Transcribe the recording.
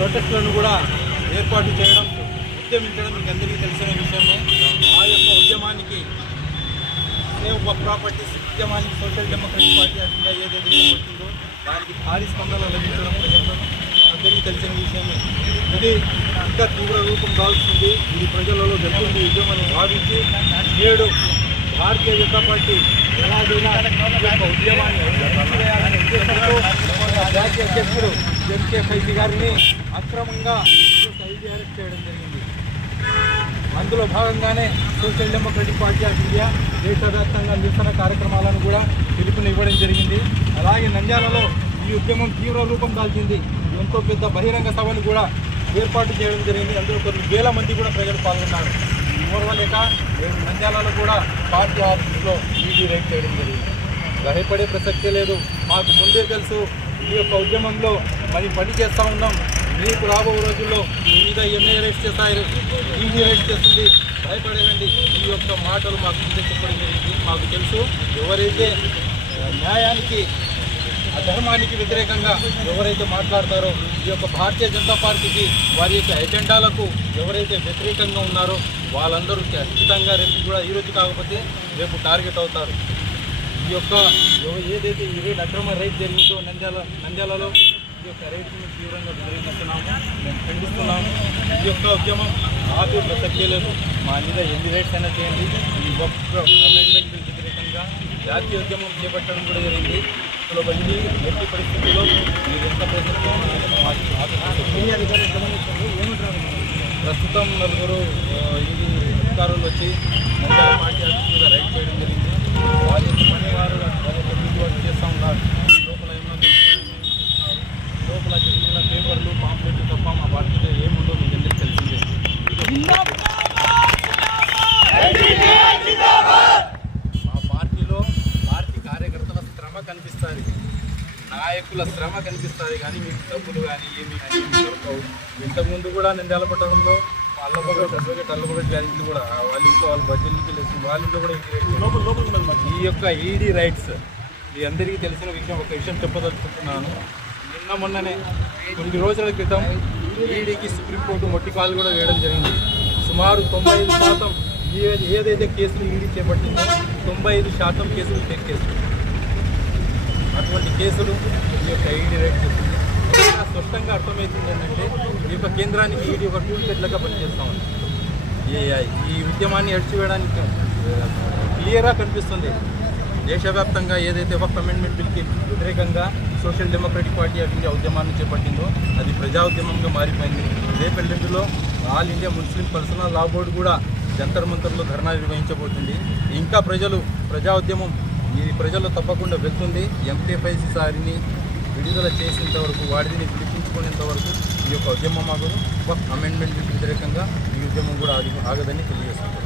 ప్రొటెస్ట్లను కూడా ఏర్పాటు చేయడం ఉద్యమించడం మీకు అందరికీ తెలిసిన విషయమే. ఆ యొక్క ఉద్యమానికి సేవ్ ప్రాపర్టీస్ ఉద్యమానికి సోషల్ డెమోక్రటిక్ పార్టీ అట్లా ఏదైతే వచ్చిందో దానికి భారీ స్పందన లభించడం అందరికీ తెలిసిన విషయమే. ఇది ఇంకా తీవ్ర రూపం దాల్చుతుంది ఇది ప్రజలలో జరుగుతుంది ఉద్యమాన్ని భావించి నేడు భారతీయ జనతా పార్టీ ఎలాగైనా యొక్క ఉద్యమాన్ని జాతీయ అధ్యక్షుడు ఎంకే ఫైజీ గారిని అక్రమంగా ఈ అరెస్ట్ చేయడం జరిగింది. అందులో భాగంగానే social democratic party of India దేశవ్యాప్తంగా నిరసన కార్యక్రమాలను కూడా పిలుపునివ్వడం జరిగింది. అలాగే నంద్యాలలో ఈ ఉద్యమం తీవ్ర రూపం దాల్చింది. ఎంతో పెద్ద బహిరంగ సభను కూడా ఏర్పాటు చేయడం జరిగింది. అందులో కొన్ని వేల మంది కూడా ప్రజలు పాల్గొన్నారు. ఓర్వలేక నంద్యాలలో కూడా పార్టీ ఆఫీస్లో ఈడీ రేట్ చేయడం జరిగింది. భయపడే ప్రసక్తే లేదు. మాకు ముందే తెలుసు ఈ యొక్క ఉద్యమంలో మరి పని చేస్తూ ఉన్నాం. మీకు రాబో రోజుల్లో మీ మీద ఎంఏ అరెస్ట్ చేస్తారు ఈడీ అరెస్ట్ చేస్తుంది. భయపడేదండి ఈ యొక్క మాటలు మాకు ముందే చెప్పడం జరిగింది. మాకు తెలుసు ఎవరైతే ఆ, న్యాయానికి అధర్మానికి వ్యతిరేకంగా ఎవరైతే మాట్లాడతారో ఈ యొక్క భారతీయ జనతా పార్టీకి వారి యొక్క ఎజెండాలకు ఎవరైతే వ్యతిరేకంగా ఉన్నారో వాళ్ళందరూ ఖచ్చితంగా రేపు కూడా ఈ రోజు కాకపోతే రేపు టార్గెట్ అవుతారు. ఈ యొక్క ఏదైతే ఈ అక్రమ రైట్ జరిగిందో నంద్యాల నంద్యాలలో ఈ యొక్క మేము తీవ్రంగా వ్యతిరేకిస్తున్నాము మేము ఖండిస్తున్నాము. ఈ యొక్క ఉద్యమం ఆపే ప్రసక్తే లేదు మా మీద ఎన్ని రైట్స్ అయినా చేయండి. ఈ ఒక్క అమెండ్మెంట్ వ్యతిరేకంగా జాతీయ ఉద్యమం చేపట్టడం కూడా జరిగింది. ఇందులో బండి ఎట్టి పరిస్థితుల్లో మీరు ఎంత ప్రస్తుతం నలుగురు ఇది అధికారులు వచ్చి నంద్యాల పార్టీ ఆఫీస్ మీద రైడ్ చేయడం జరిగింది. యొక్క పని వారు వాళ్ళ యొక్క డ్యూటీ వర్క్ చేస్తూ ఉన్నారు లోపల ఏమో చూస్తున్నారు లోపల జరిగిన పేపర్లు పాంప్లెట్లు తప్ప మా పార్టీలో ఏముందో మీకు అందరికీ తెలిసిందే మా పార్టీలో పార్టీ కార్యకర్తల శ్రమ కనిపిస్తుంది నాయకుల శ్రమ కనిపిస్తుంది కానీ మీకు డబ్బులు కానీ ఏమి కానీ దొరకవు. ఇంతకుముందు కూడా నేను నిలబడడంలో అల్లబొగట్ అడ్వకేట్ అల్లబొగట్ గారి ఇంట్లో కూడా వాళ్ళ ఇంట్లో వాళ్ళ బడ్జెట్ నుంచి తెలిసింది వాళ్ళ ఇంట్లో కూడా లోపల లోపల ఈ యొక్క ఈడీ రైట్స్ మీ అందరికీ తెలిసిన విషయం ఒక విషయం చెప్పదలుచుకుంటున్నాను. నిన్న మొన్ననే కొన్ని రోజుల క్రితం ఈడీకి సుప్రీంకోర్టు మొట్టి కాలు కూడా వేయడం జరిగింది. సుమారు తొంభై ఐదు శాతం ఏదైతే కేసులు ఈడీ చేపట్టిందో తొంభై ఐదు శాతం కేసులు ఫేక్ కేసులు. అటువంటి కేసులు ఈ యొక్క ఈడీ రేట్ చేస్తుంది స్పష్టంగా అర్థమవుతుంది ఏంటంటే ఈ యొక్క కేంద్రానికి ఈడీ ఒక టూల్ సెట్లుగా పనిచేస్తూ ఉంది. ఈ ఈ ఉద్యమాన్ని అడిచివేయడానికి క్లియర్గా కనిపిస్తుంది. దేశవ్యాప్తంగా ఏదైతే ఒక అమెండ్మెంట్ బిల్కి వ్యతిరేకంగా social democratic party of India ఉద్యమాన్ని చేపట్టిందో అది ప్రజా ఉద్యమంగా మారిపోయింది. రేపెల్లింటిలో all India Muslim personal law board కూడా జంతర్ మంతర్లో ధర్నా నిర్వహించబోతుంది. ఇంకా ప్రజలు ప్రజా ఉద్యమం ఇది ప్రజల్లో తప్పకుండా వెళ్తుంది. ఎంపీఎఫ్ఐసి సారిని విడుదల చేసేంత వరకు వాడిని పిలిపించుకునేంత వరకు ఈ యొక్క ఉద్యమం ఆగదు ఒక అమెండ్మెంట్ వ్యతిరేకంగా ఈ ఉద్యమం కూడా ఆగదని తెలియజేస్తుంది